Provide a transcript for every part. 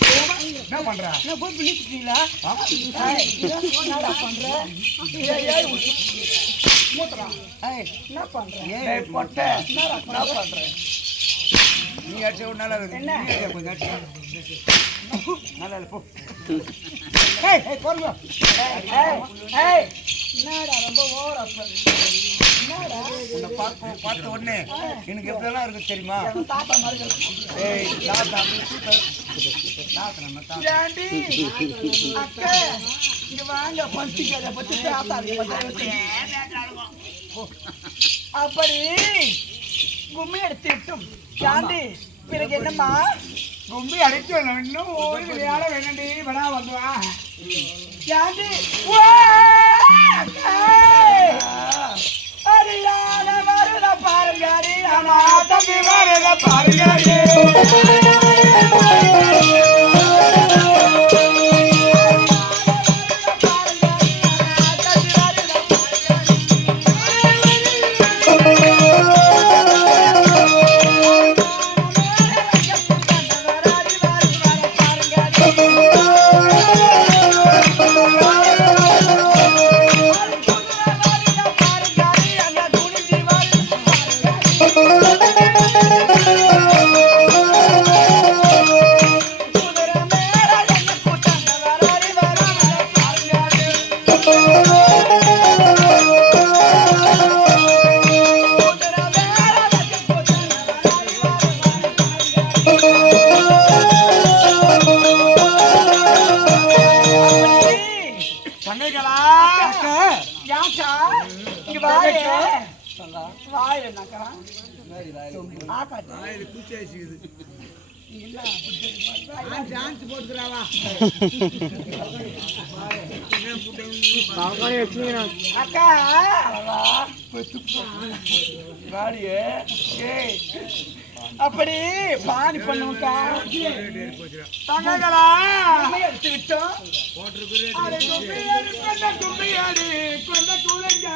என்ன பண்ற? என்ன போய் பிடிச்சிட்டீங்களா? என்னடா பண்ற? என்ன பண்ற? ஏய் பொட்ட என்ன பண்ற? நீ அடிச்ச நல்லா இருக்கு. என்ன? கொஞ்சம் அடிச்சு. நல்லா இல்ல போ. ஏய் ஏய் போறங்க. ஏய் என்னடா ரொம்ப ஓவரா என்னடா உன்னை பார்த்த உடனே எனக்கு எப்படிலாம் இருக்கு தெரியுமா? தாத்தா மாதிரி ஏய் தாத்தா ஏண்டி அக்கா இங்க வாங்க பந்திக்கதை பத்தி அப்படி கும்மி எடுத்துட்டும் ஏண்டி பிறகு என்னம்மா கும்பி அடிச்சு இன்னும் ஒரு வேலை வேணுண்டி வேணா வந்துவா ஏண்டி அரியான வருத பாருங்க தம்பி வருத பாருங்க அப்படி பாணி பண்ணுக்கா தங்கங்களா எடுத்து விட்டோம் கும்மியாடி கொண்ட குழந்தை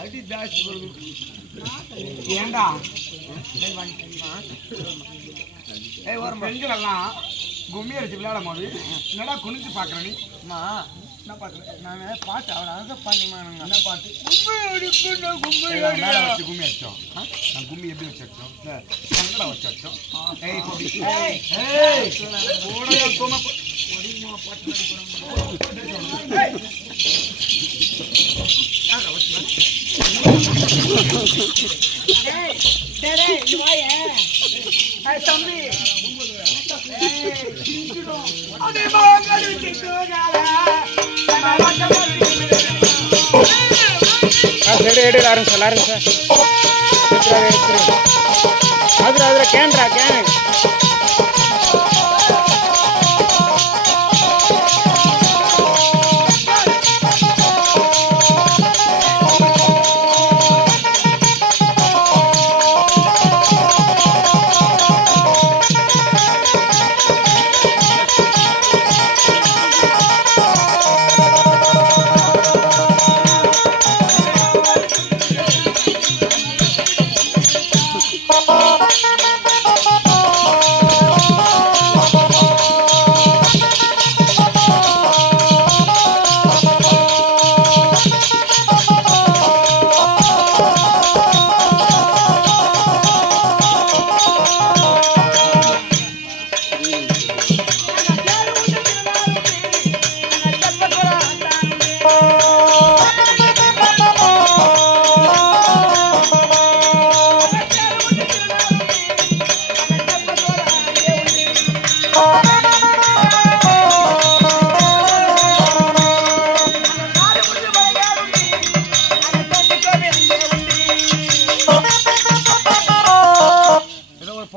அடி ஜாஸ்தி ஏண்டா ஒரு பெண்கள் எல்லாம் கும்மி அடிச்சு விளையாடும் போது என்னடா குனிஞ்சு பாக்குற நீ என்ன பாக்குற நான் பாட்டு அவளை அதான் பண்ணிமா என்ன பாட்டு கும்மி அடிச்சு கும்மி அடிச்சோம் நான் கும்மி எப்படி வச்சு அடிச்சோம் சங்கடா வச்சு அடிச்சோம் தம்பி எல்லாரும் சார் அதுல கேன்றா கேனு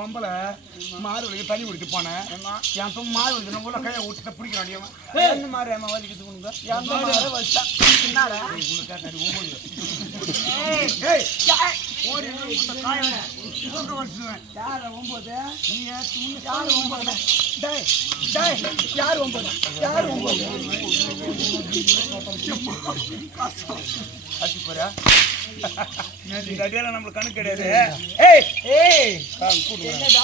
பொம்பளை மாறு வலிக்கு தண்ணி குடிச்சு போனேன் என் தும் மாறு வலிக்கு நம்ம கையை விட்டுட்ட பிடிக்கிறான் என்ன மாதிரி அம்மா வலிக்குது உனக்கு எந்த மாதிரி வச்சா என்னடா ஓடி காயம் வருஷம் யார் 9 நீ யார் 9 டேய் டேய் யார் 9 யார் 9 அடி போறா இந்த அடியால நம்மளுக்கு கணக்கு கிடையாது ஏய் ஏய் என்னடா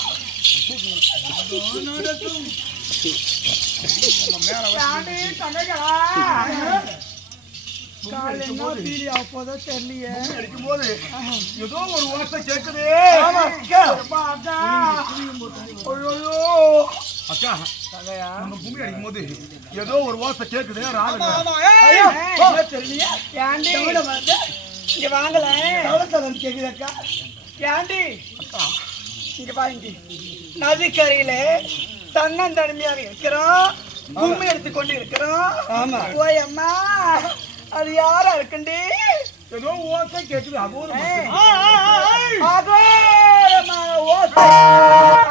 மேல சாமி தங்கடா காலையில பீடி அப்போதோ தெரியலையே அடிக்கும் போது ஏதோ ஒரு ஓசை கேக்குது அக்கா நம்ம கும்மி அடிக்கும் போது ஏதோ ஒரு ஓசை கேக்குது இங்க வாங்கல கேக்குதாக்கா ஏண்டி இங்க பாருங்க நதிக்கரையில தன்னந்தனிமையாக இருக்கிறோம் பூமி எடுத்து கொண்டு இருக்கிறோம் ஓய் அம்மா அது யாரா இருக்குண்டி ஏதோ ஓசை கேக்குது அகோரமான ஓசை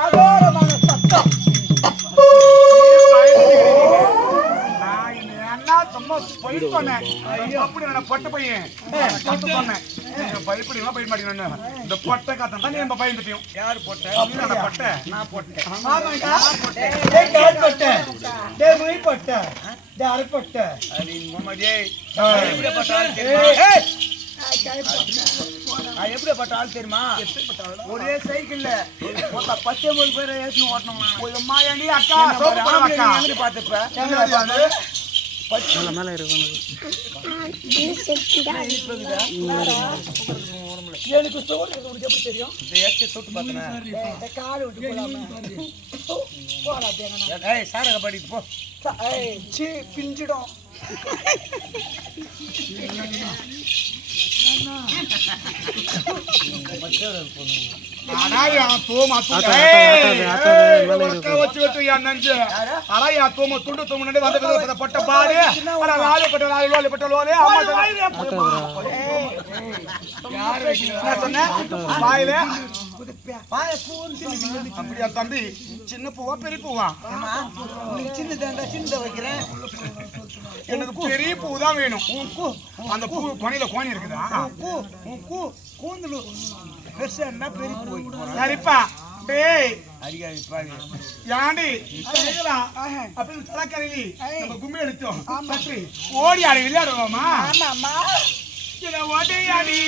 அகோரமான சத்தம் சும்மா போயிட்டு சொன்னேன் அப்படி நான் பொட்டை பையன் சொன்னேன் பயப்படிங்களா பயப்பட மாட்டீங்க இந்த பொட்டை காத்தம் தான் நம்ம பயந்துட்டியும் யாரு பொட்டை பொட்டை நான் பொட்டை எப்படிப்பட்ட ஆள் தெரியுமா ஒரே சைக்கிள்ல 19 பேரை ஏற்றி ஓட்டணும் மாயாண்டி அக்கா பாத்துப்ப மேல இருக்கு எனக்கு சோறு உனக்கு எப்படி தெரியும் தொட்டு பார்த்தேன் காடு விட்டு போலாமா சாரக படிட்டு போ பிஞ்சிடும் தம்பி சின்ன பூவா பெரிய பூவா சின்னதா வைக்கிறேன் எனக்கு பெரிய பூ தான் வேணும் அந்த பூ கொனையில கோணி இருக்குதா கூந்தலு பெருசா என்ன பெரிய பூ சரிப்பா டேய் அடிக்காது பாரு யாண்டி அப்படி தலைக்கறி நம்ம கும்மி எடுத்தோம் சரி ஓடி ஆடி விளையாடுவோமா ஆமாம்மா ஓடி ஆடி